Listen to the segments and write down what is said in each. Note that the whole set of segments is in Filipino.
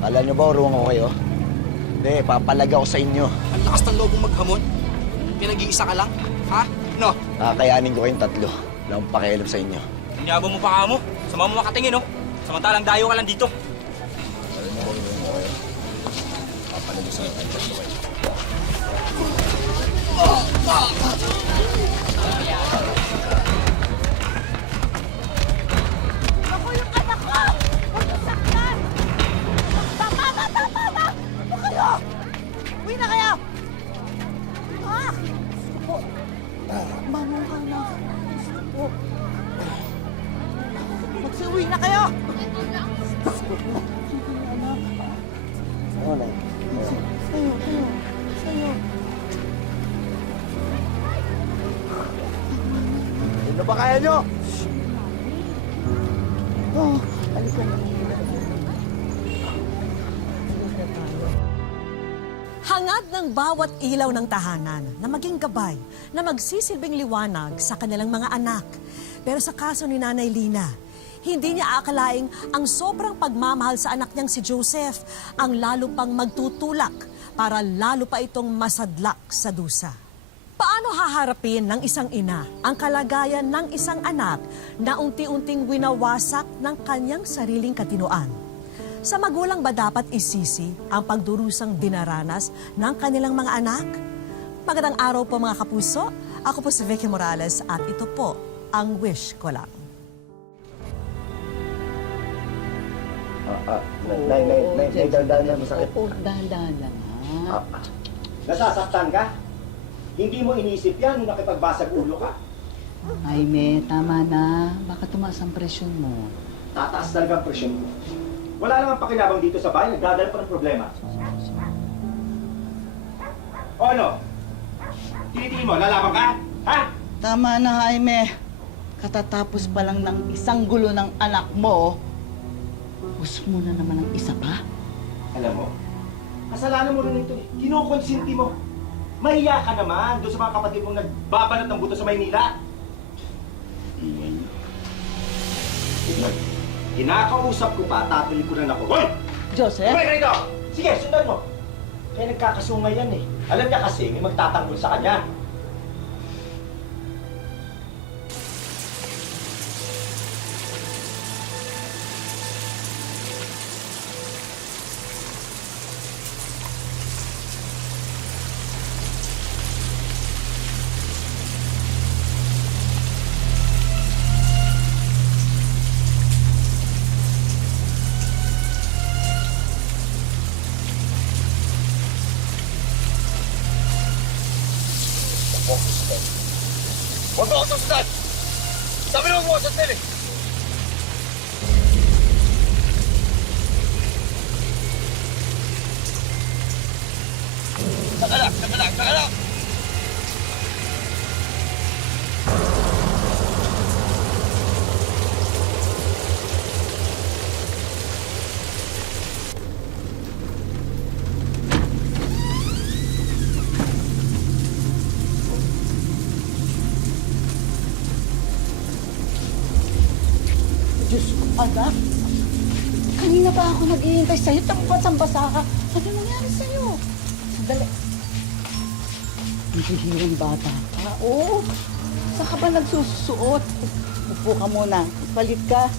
Kala nyo ba urungan ko kayo? Hindi, papalaga ko sa inyo. Ang lakas ng loob mong maghamon. Pinag-iisa ka lang, ha? No? Kakayanin ko kayong tatlo. Wala akong pakialam sa inyo. Inyabang mo pa ka mo. Sama mo makatingin, no? Samantalang dayo ka lang dito. Kala nyo ba urungan ko kayo? Papalaga sa inyo. Ako yung anak ko! Huwag yung saktan! Tama! Ano kayo? Uwi na kayo! Ah! Opo. Bangon ka na. Opo. Magsiuwi na kayo! Ano na? Sa'yo. Ano ba kaya nyo? Oh, halika na. Hangad ng bawat ilaw ng tahanan na maging gabay na magsisilbing liwanag sa kanilang mga anak. Pero sa kaso ni Nanay Lina, hindi niya aakalaing ang sobrang pagmamahal sa anak niyang si Joseph ang lalo pang magtutulak para lalo pa itong masadlak sa dusa. Paano haharapin ng isang ina ang kalagayan ng isang anak na unti-unting winawasak ng kanyang sariling katinoan? Sa magulang ba dapat isisi ang pagdurusang dinaranas ng kanilang mga anak? Magandang araw po mga kapuso. Ako po si Vicky Morales at ito po ang Wish Ko Lang. Nay, dahan-dahan na masakit. Opo, dahan-dahan lang ha. Nasasaktan ka? Hindi mo inisip yan nung nakipagbasag ulo ka. Jaime, tama na. Baka tumaas ang presyon mo. Tataas talaga ang presyon mo. Wala namang pakinabang dito sa bahay, nagdadala pa ng problema. O ano? Tinitingin mo, lalaban ka? Ha? Tama na, Jaime. Katatapos pa lang ng isang gulo ng anak mo, gusto mo na naman ng isa pa? Alam mo, kasalanan mo rin ito eh. Kinukonsinti mo. Mahiya ka naman doon sa mga kapatid mong nagbabanat ng buto sa Maynila. Ingay niyo. Tignan. Kinakausap ko pa, tatulikuran ako. Hoy! Joseph? Hoy, rito! Sige, sundan mo. Kaya nagkakasungay yan eh. Alam niya kasi may magtatanggol sa kanya. Huwag mo ako susundan! Sabi naman mo ako susundan eh! Saka lang! Diyos ko, anak. Kanina pa ako naghihintay sa'yo. Tambas-ambasa ka. Ano nangyari sa'yo? Sandali. Hihirang bata ka. Oo. Saan ka ba nagsusuot? Upo ka muna. Palit ka.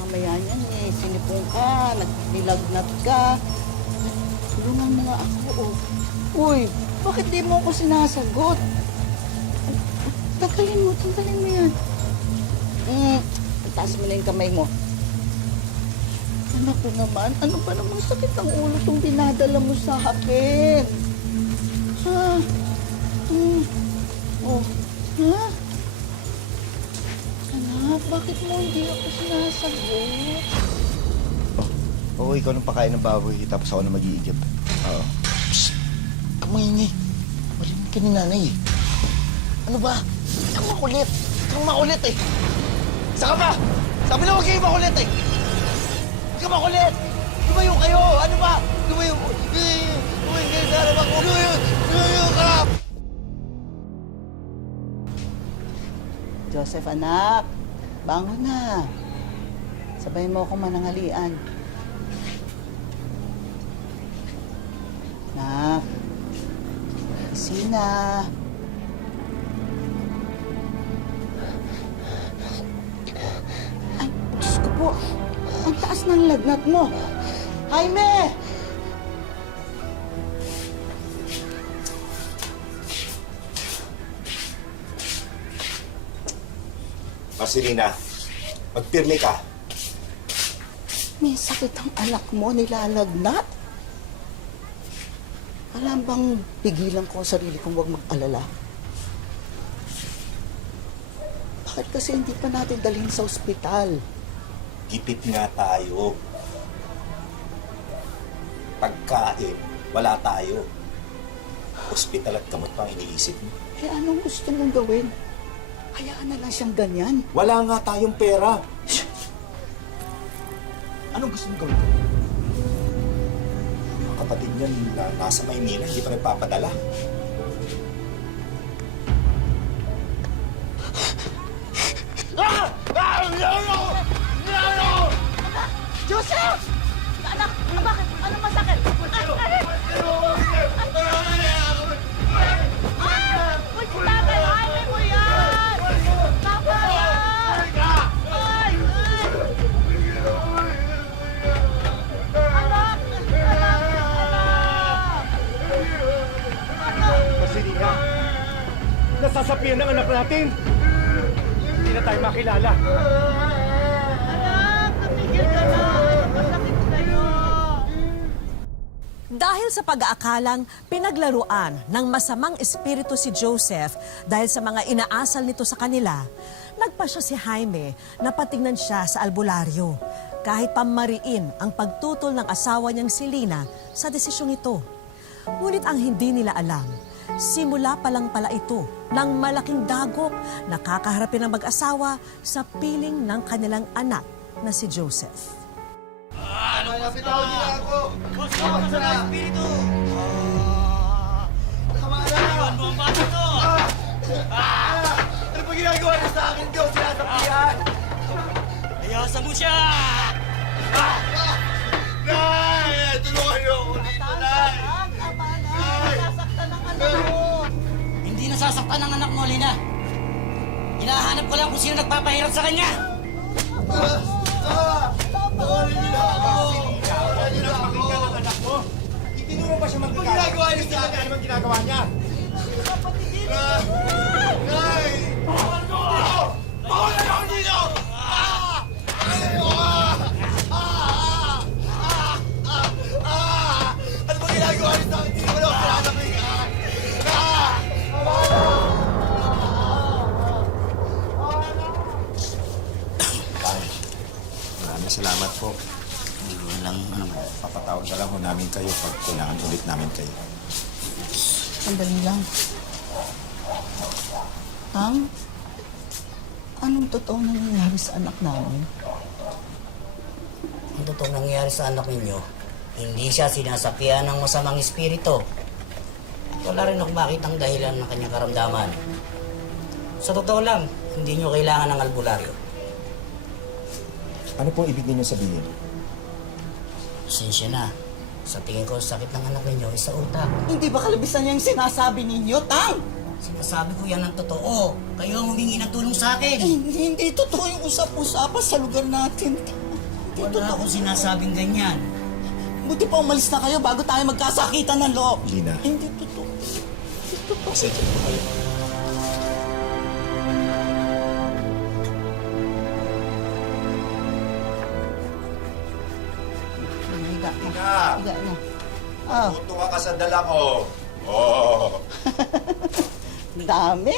Mamaya niyan eh. Sinipong ka. Nagnilagnat ka. Tulungan mo nga ako. Oh. Uy, bakit di mo ako sinasagot? Tanggalin mo yan. Taas mo na yung kamay mo. Anak ko naman, ano ba namang sakit ng ulo itong dinadala mo sa akin? Ha? Oh, ha? Anak, bakit mo hindi ako sinasagot? Oo, ikaw nang pakain ng baboy, tapos ako na mag-iigib. Oo. Psst! Kamay Malimit ka ni nanay eh. Ano ba? Ikaw makulit eh. Saka ba? Sabi na huwag kayo makulit eh. Huwag ka makulit. Lumayo kayo. Ano ba? Lumayo kayo sa harapan ko. Lumayo ka. Joseph, anak, bangon na. Sabay mo akong manangalian. Nak. Sina. Ay, Diyos ko po. Ang taas ng lagnat mo. Jaime! Marcelina, magpirme ka. May sakit ang anak mo, nilalagnat. Alam bang pigilan ko ang sarili kong huwag mag-alala? Bakit kasi hindi pa natin dalhin sa ospital? Gipit nga tayo. Pagkain, wala tayo. Ospital at gamot pang iniisip mo. Eh anong gusto mong gawin? Hayaan na lang siyang ganyan. Wala nga tayong pera. Anong gusto mong gawin? Mga kapatid niyan na nasa Maynila, hindi pa nagpapadala. Joseph! Anak, bakit? Anong masakit? Uy, si Tatay Jaime mo yan! Tama yan! Ay! Anak! Marcelina, nasasapian ng anak natin. Hindi na tayo makilala. Anak! Tumigil ka na! Anong masakit sa'yo? Dahil sa pag-aakalang pinaglaruan ng masamang espiritu si Joseph dahil sa mga inaasal nito sa kanila, nagpasya si Jaime na patingnan siya sa albularyo kahit pamariin ang pagtutol ng asawa niyang si Lina sa desisyong ito. Ngunit ang hindi nila alam, simula pa lang pala ito ng malaking dagok na kakaharapin ng mag-asawa sa piling ng kanilang anak na si Joseph. Ano pa ginagawa niyo sa akin, Diyos? Sinasapian! Ayasan mo siya! Nay! Tulungan niyo ako dito, Nay! Tama na! Nasasaktan ang anak mo! Hindi nasasaktan ang anak mo, Lina. Hinahanap ko lang kung sino nagpapahirap sa kanya. Tulungan niyo ako! Tulungan niyo na pakinggan ang anak mo! Itinuro ba siya magkakaroon? Ano ginagawa niyo sa akin? Ano bang ginagawa niya? Nay! Tulungan niyo ako! Tulungan niyo ako dito! Ano bang ginagawa niyo sa akin? Hindi naman ako sinasabihan! Maraming salamat po. Papatawag na lang ho namin kayo pag kailangan ulit namin kayo. Sandali lang. Anong totoo nangyayari sa anak namin? Ang totoong nangyayari sa anak ninyo, hindi siya sinasapian ng masamang espiritu. Wala rin ako makitang dahilan ng kanyang karamdaman. Sa totoo lang, hindi nyo kailangan ng albularyo. Ano po ibig ninyo sabihin? Pasensya na. Sa tingin ko, sakit ng anak ninyo ay sa utak. Hindi ba kalabisan niya yung sinasabi ninyo, Tang? Sinasabi ko yan ng totoo. Kayo ang humingi ng tulong sa akin. Hindi totoo yung usap-usapan sa lugar natin. Hindi Wala totoo. akong sinasabing ganyan. Buti pa umalis na kayo bago tayo magkasakitan ng loob. Lina. Hindi totoo. Hindi totoo. Pasensya po kayo. Higa na. Tina! Higa na. Ah, Tutunga ka sa dala ko. Oh. dami.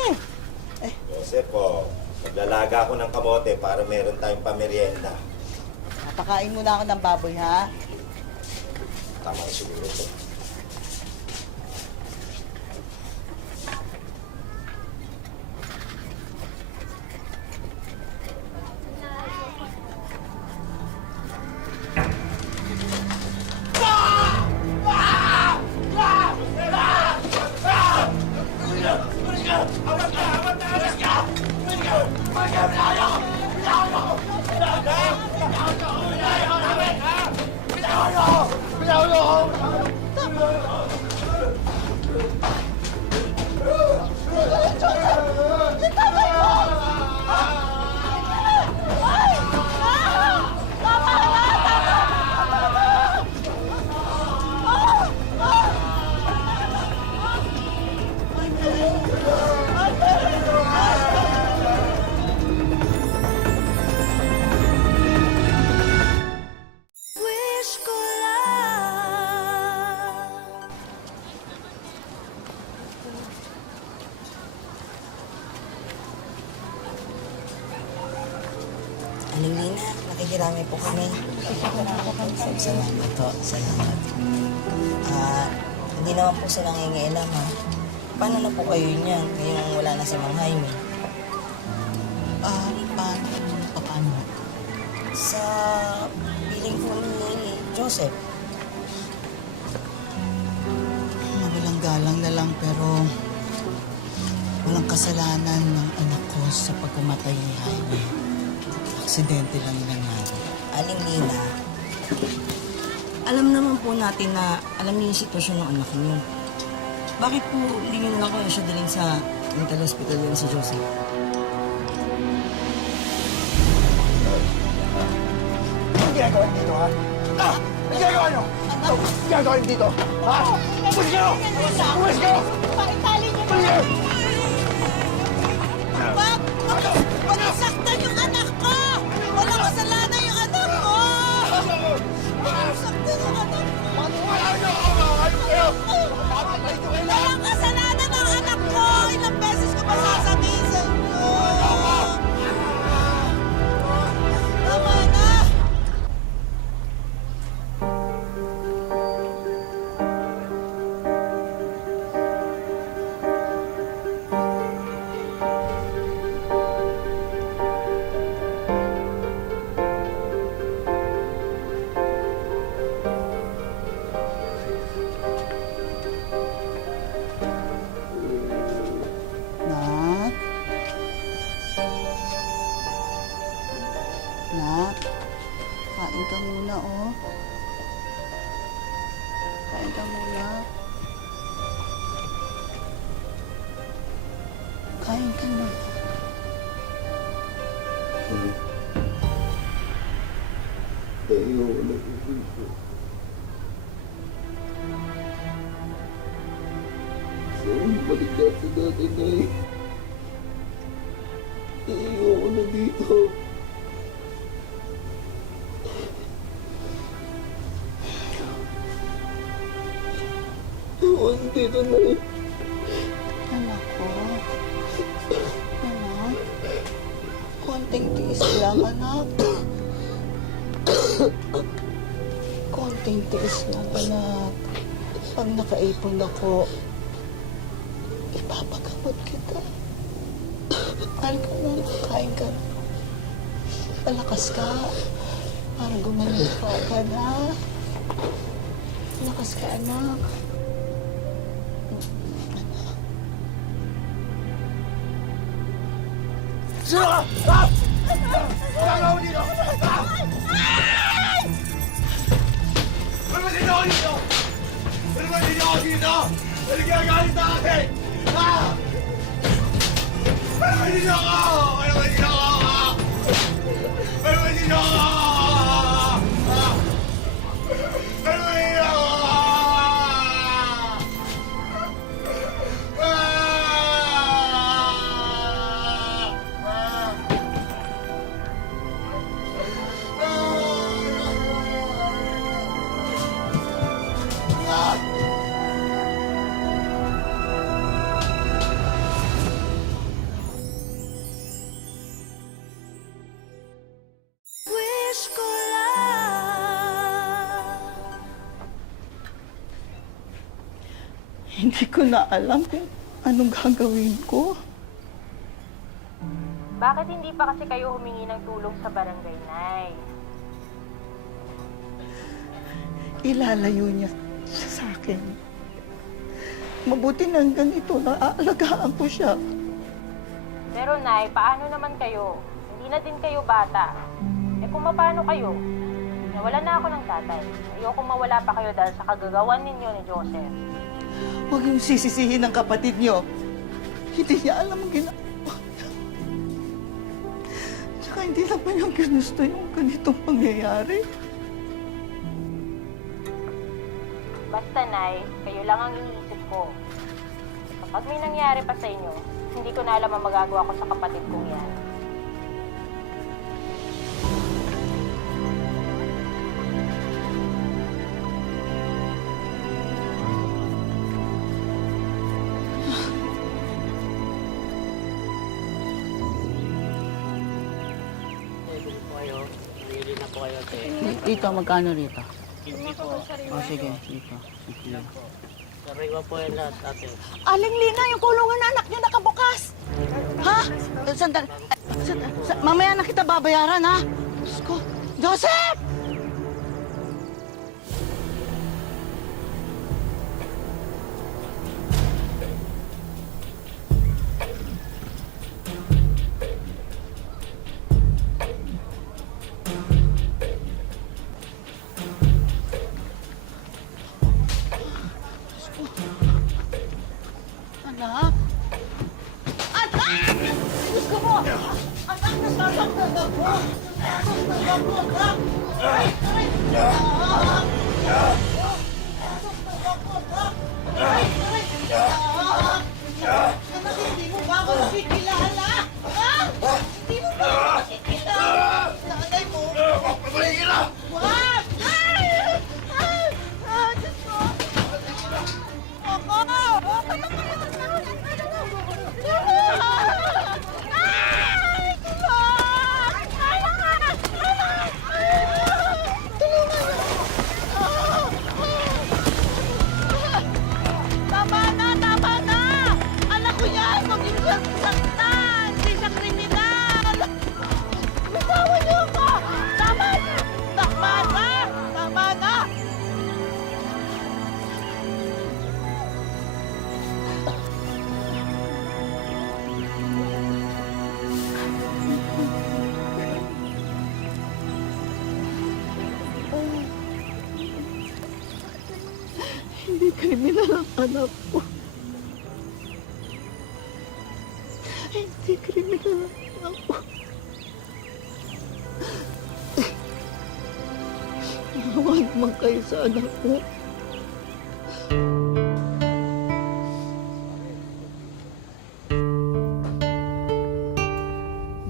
Joseph, maglalaga ako ng kamote para meron tayong pamerienda. Napakain muna ako ng baboy, ha? Tama siguro ito. Aling Lina, nakikirami po kami. Salamat po, salamat. Hindi naman po sila nangingialam ha. Paano na po kayo niyan ngayong wala na si Mang Jaime? Paano? Sa piling po ni Joseph. Mawalang galang na lang pero walang kasalanan ng anak ko sa pagkamatay ni Jaime. Aksidente lang nangyari. Aling Lina, alam naman po natin na alam niyo yung sitwasyon ng anak niyo. Bakit po hindi niyo na lang kaya siya dalhin sa mental hospital din si Joseph? Anong ginagawa niyo dito, ha? Anong ginagawa niyo? Anong ginagawa niyo dito? Ha? Umalis kayo! Umalis kayo! Paitali niyo Umalis kayo! Wag! Wag isaktan yung anak ko! Walang kasalanan yung anak ko! Wag isaktan yung anak ko! Walang kasalanan ng anak ko! Ilang beses ko masasabihin sa inyo! Tama na! Nak? Nak? Kain ka muna, oh. Kain ka muna. Kain ka na. Ayoko na dito. Saan balik ka sa dati na eh? Ayoko na dito. Ayoko na dito na eh. Anak ko. Anak. Konting tiis lang, anak. Konting tiis lang, anak. Pag nakaipon ako, ipapagamot kita. Halika na, kain ka na. Malakas ka. Para gumaling ka na. Malakas ka, anak. Sino ka? Ha? Wala ako dito! Ha? Ano ba dito ako dito? Ano ba dito ako dito? Ano ginagalit sa akin? Ha? Ano ba dito ako? Ano ba dito ako? Ano ba dito ako? Ha? Ano ba dito ako? Wish ko lang. Hindi ko na alam kung anong gagawin ko. Bakit hindi pa kasi kayo humingi ng tulong sa barangay, Nay? Ilalayo niya siya sa akin. Mabuti na ganito, naaalagaan ko siya. Pero Nay, paano naman kayo? Hindi na din kayo bata. Eh kung paano kayo? Nawala na ako ng tatay. Ayoko mawala pa kayo dahil sa kagagawan ninyo ni Joseph. Huwag yung sisisihin ng kapatid niyo. Hindi niya alam ang ginagawa niya. Tsaka hindi naman yung ginusto yung ganitong pangyayari. Basta, Nay, kayo lang ang iniisip ko. Kapag may nangyari pa sa inyo, hindi ko na alam ang magagawa ko sa kapatid kong yan. kayo. Pili na po kayo, te. Dito, magkano rito? 50 po. O sige, dito. Sige. Sariwa po yan lahat, ate. Aling Lina, yung kulungan na anak niyo nakabukas. Ha? Sandali. Mamaya na kita babayaran, ha? Diyos ko. Joseph! Anak? Anak! Diyos ko po! Anak, nasasaktan ako! Nasasaktan ako, anak! Aray! Aray! Anak! Nasasaktan ako, anak! Aray! Aray! Anak! Anak, hindi mo ba ako nakikilala? Ha? Hindi mo ba ako nakikilala? Nanay mo! Wag! Ay! Ay! Ah, Diyos ko! Ako! Ako na kayo! Tama na! Tama na! Anak ko yan! Huwag niyo siyang saktan! Hindi siya kriminal! Bitawan niyo ako! Tama na! Tama na! Tama na! Hindi kriminal ang anak ko. Hindi kriminal ang anak ko. Nahawa naman kayo sa anak ko.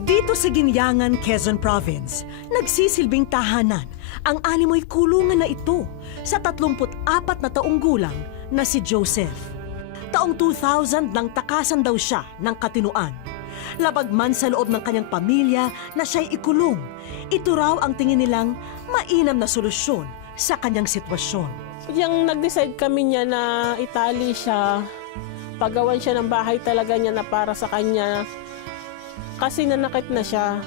Dito sa Ginyangan, Quezon Province, nagsisilbing tahanan ang animoy kulungan na ito sa 34 na taong gulang na si Joseph. Taong 2000 nang takasan daw siya ng katinuan. Labag man sa loob ng kanyang pamilya na siya'y ikulong, ito raw ang tingin nilang mainam na solusyon sa kanyang sitwasyon. Yung nag-decide kami niya na itali siya, pagawan siya ng bahay talaga niya na para sa kanya. Kasi nanakit na siya,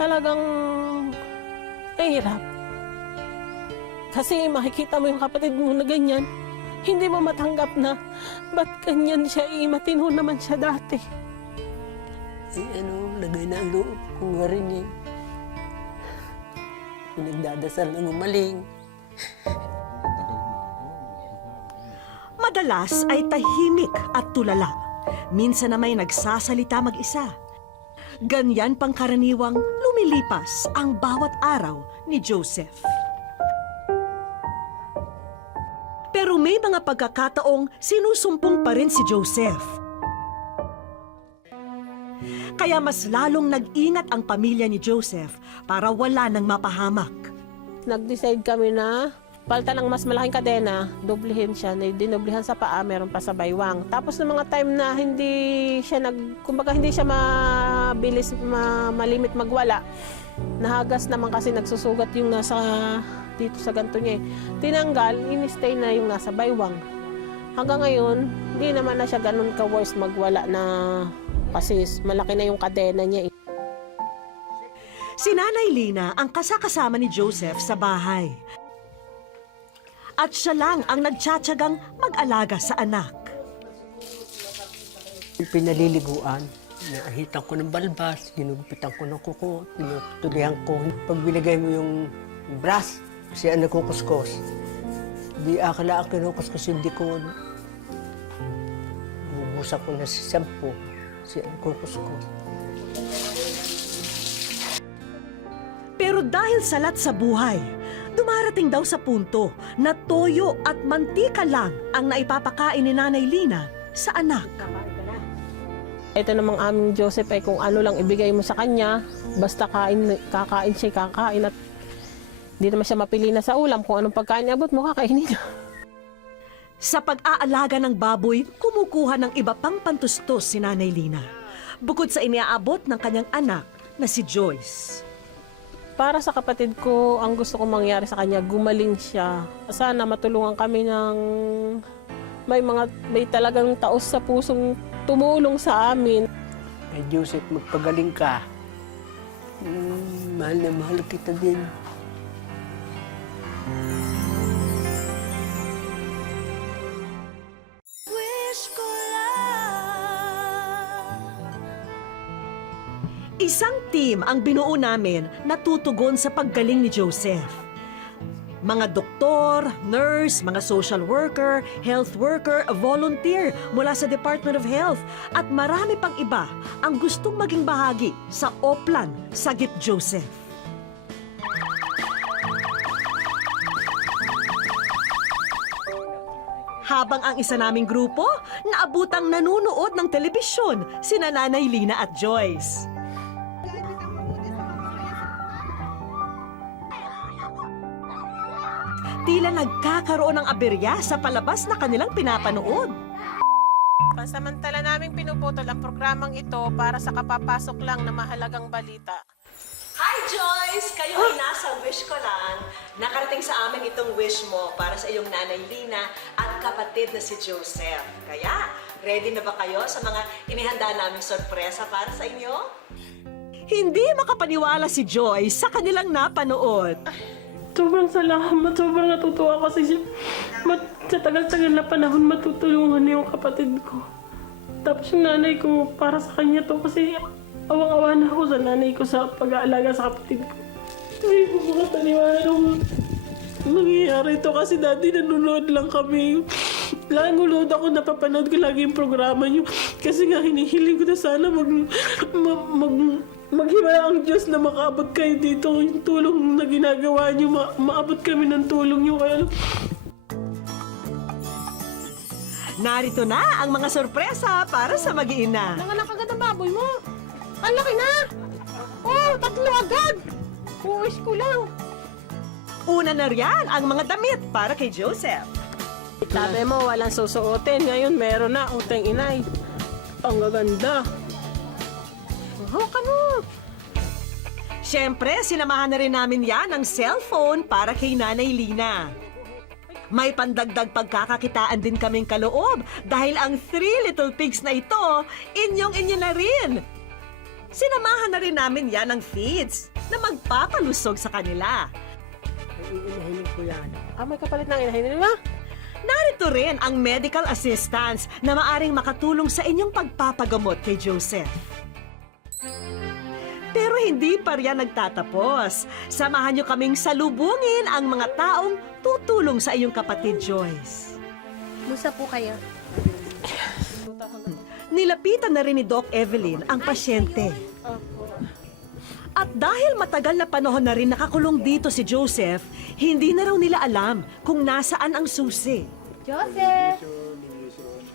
talagang hirap. Kasi makikita mo yung kapatid mo na ganyan, hindi mo matanggap na ba't ganyan siya, matino naman siya dati. Lagay na ang loob ko nga rin eh. Pinagdadasal ng umaling. Madalas ay tahimik at tulala. Minsan na may nagsasalita mag-isa. Ganyan pang karaniwang lumilipas ang bawat araw ni Joseph. Pero may mga pagkakataong sinusumpong pa rin si Joseph. Kaya mas lalong nag-ingat ang pamilya ni Joseph para wala nang mapahamak. Nag-decide kami na palitan ng mas malaking kadena, dublihin siya, dinoblihan sa paa, meron pa sa baywang. Tapos ng mga time na hindi siya kumbaga hindi siya mabilis, malimit magwala, nahagas naman kasi nagsusugat yung nasa dito sa ganto niya eh. Tinanggal, in-stay na yung nasa baywang. Hanggang ngayon, hindi naman na siya ganun ka-worse magwala na kasi malaki na yung kadena niya eh. Si Nanay Lina ang kasakasama ni Joseph sa bahay. At siya lang ang nagtsatsagang mag-alaga sa anak. Pinaliliguan, nahitan ko ng balbas, ginugupitan ko ng kuko, pinutulihan ko. Pag binigay mo yung brush, siya ang nagkukuskos. Di akala ang kinukuskos, hindi ko bubusa ko na si shampoo, siya ang kukuskos. Pero dahil salat sa buhay, dumarating daw sa punto na toyo at mantika lang ang naipapakain ni Nanay Lina sa anak. Ito namang aming Joseph ay kung ano lang ibigay mo sa kanya, basta kakain siya, kakain at hindi naman siya mapili na sa ulam. Kung anong pagkain abot mo, kakainin niya. Sa pag-aalaga ng baboy, kumukuha ng iba pang pantustos si Nanay Lina. Bukod sa iniaabot ng kanyang anak na si Joyce. Para sa kapatid ko, ang gusto kong mangyari sa kanya, gumaling siya. Sana matulungan kami ng may talagang taos sa pusong tumulong sa amin. Ay, Joseph, magpagaling ka. Mahal na mahal kita din. Isang team ang binuo namin na tutugon sa paggaling ni Joseph. Mga doktor, nurse, mga social worker, health worker, volunteer mula sa Department of Health at marami pang iba ang gustong maging bahagi sa Oplan Sagip Joseph. Habang ang isa naming grupo, naabutang nanunood ng telebisyon, sina Nanay Lina at Joyce. Tila nagkakaroon ng aberya sa palabas na kanilang pinapanood. Pansamantala naming pinuputol ang programang ito para sa kapapasok lang na mahalagang balita. Hi Joyce! Kayo ay nasa wish ko lang. Nakarating sa amin itong wish mo para sa iyong Nanay Lina at kapatid na si Joseph. Kaya, ready na ba kayo sa mga inihanda naming sorpresa para sa inyo? Hindi makapaniwala si Joyce sa kanilang napanood. Sobrang salamat, sobrang natutuwa kasi sa tagal-tagal na panahon matutulungan niya yung kapatid ko. Tapos yung nanay ko, para sa kanya to kasi awang-awa na ako sa nanay ko sa pag-aalaga sa kapatid ko. Hindi ko makataniwala nung nangyayari ito kasi dati nanonood lang kami. Laging ulood ako, napapanood ko lagi yung programa niyo. Kasi nga hinihiling ko na sana maghimala ang Diyos na makaabot kayo dito. Yung tulong na ginagawa niyo, maabot kami ng tulong niyo. Kaya Narito na ang mga sorpresa para sa mag-iina. nanganak agad ang baboy mo. Ang laki na! Oh, 3 agad! Wish ko lang. Una na riyan ang mga damit para kay Joseph. Dati mo walang susuotin. Ngayon meron na. Uteng inay. Ang gaganda. Ano? Siyempre, sinamahan na rin namin yan ng cellphone para kay Nanay Lina. May pandagdag pagkakakitaan din kaming kaloob dahil ang 3 little pigs na ito, inyong-inyo na rin. Sinamahan na rin namin yan ng feeds na magpapalusog sa kanila. Ay, inahiling ko yan. May kapalit ng inahin nila. Narito rin ang medical assistance na maaring makatulong sa inyong pagpapagamot kay Joseph. Pero hindi pa riyan nagtatapos. Samahan niyo kaming salubungin ang mga taong tutulong sa iyong kapatid Joyce. Musta po kayo? Nilapitan na rin ni Doc Evelyn ang pasyente. At dahil matagal na panahon na rin nakakulong dito si Joseph, hindi na raw nila alam kung nasaan ang susi. Joseph!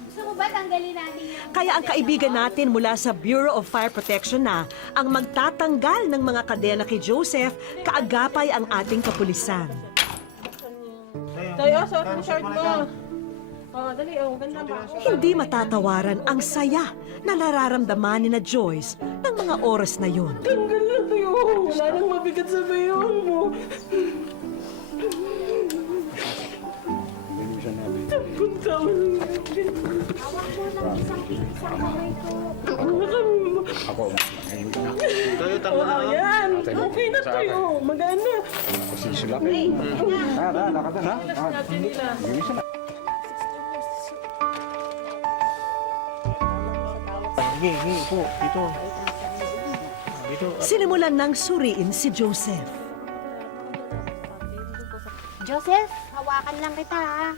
Gusto mo ba tanggalin natin yung... Kaya ang kaibigan natin mula sa Bureau of Fire Protection na ang magtatanggal ng mga kadena kay Joseph, kaagapay ang ating kapulisan. Tayo, suot ang shirt mo. Dali, ganda ba? Hindi matatawaran ang saya na nararamdaman ni na Joyce ng mga oras na yun. Tanggal na tayo. Wala nang mabigat sa bayon mo. Punta mo lang. Hawak mo ng isang sa kamay ko. Ayan. Okay na tayo. Magana. Natin nila. Sinimulan ng suriin si Joseph. Joseph, hawakan lang kita ha.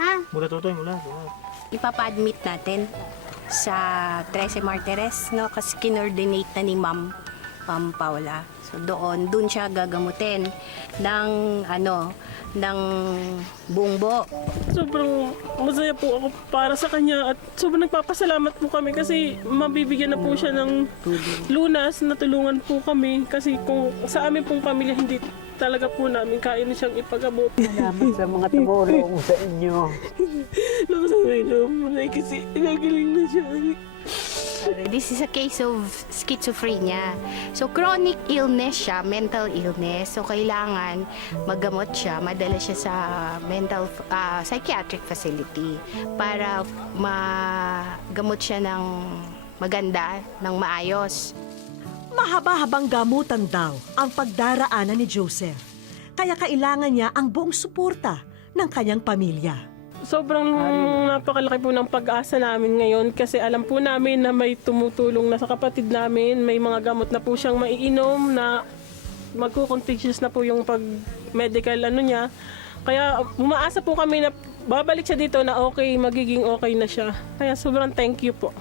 Ha? Ipapa-admit natin sa 13 Martires, no? Kasi kinordinate na ni Ma'am Paula. So doon siya gagamutin ng ng bungbo. Sobrang masaya po ako para sa kanya at sobrang nagpapasalamat po kami kasi mabibigyan na po siya ng lunas na tulungan po kami kasi kung sa amin pong pamilya hindi talaga po namin kaya na siyang ipagabot. Salamat sa mga tumulong sa inyo. Nakasabay na mo na kasi nagaling na siya. This is a case of schizophrenia. So chronic illness siya, mental illness. So kailangan maggamot siya, madala siya sa mental psychiatric facility para magamot siya ng maganda, ng maayos. Mahaba-habang gamutan daw ang pagdaraanan ni Joseph. Kaya kailangan niya ang buong suporta ng kanyang pamilya. Sobrang napakalaki po ng pag-asa namin ngayon kasi alam po namin na may tumutulong na sa kapatid namin. May mga gamot na po siyang maiinom na magkukontagious na po yung pag-medical niya. Kaya umaasa po kami na babalik siya dito na okay, magiging okay na siya. Kaya sobrang thank you po.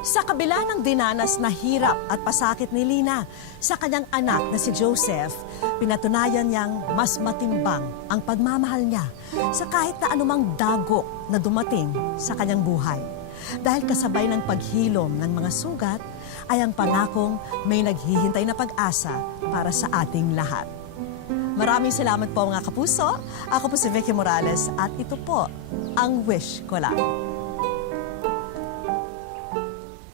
Sa kabila ng dinanas na hirap at pasakit ni Lina sa kanyang anak na si Joseph, pinatunayan niyang mas matimbang ang pagmamahal niya sa kahit na anumang dagok na dumating sa kanyang buhay. Dahil kasabay ng paghilom ng mga sugat ay ang pangakong may naghihintay na pag-asa para sa ating lahat. Maraming salamat po mga kapuso. Ako po si Vicky Morales at ito po ang Wish Ko Lang.